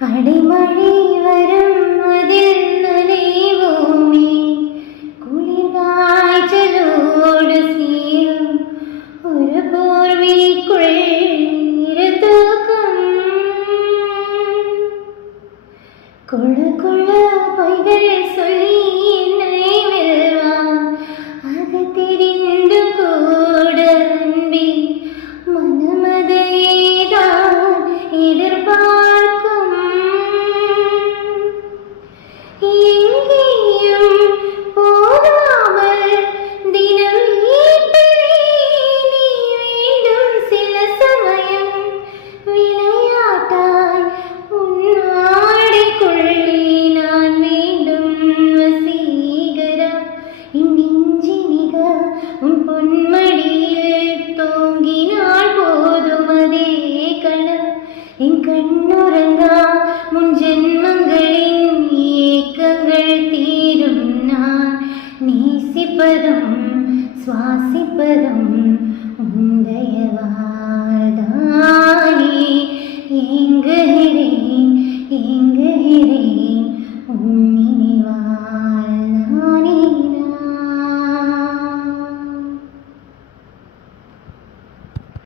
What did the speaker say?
அடிமழை வரும் அதில் நனைவோமே குளிர்காய்ச்சலோடு சேரும் ஒரு போர்வைக்குள் இரு தூக்கம் கொள்ள கொள்ள பொய்கள் சொல்லி என்னை வெல்வான் அது தெரிந்து கூட அன்பி மனமதைதான் எதிர்பார்க்கும் எங்கேயும் போகாமல் தினம் வீட்டிலே நீ வேண்டும் சில சமயம் விளையாட்டாய் உன்னாடிக்குள்ளே நான் வேண்டும் வசீகரா என் நெஞ்சினிக உன் பொன்மடியில் தூங்கினால் போதும் அதே கணம் என் கண்ணுறங்கா முன் ஜென்மங்களின் ஏக்கங்கள் தீரும் நான் நேசிப்பதும் சுவாசிப்பதும் உந்தயவா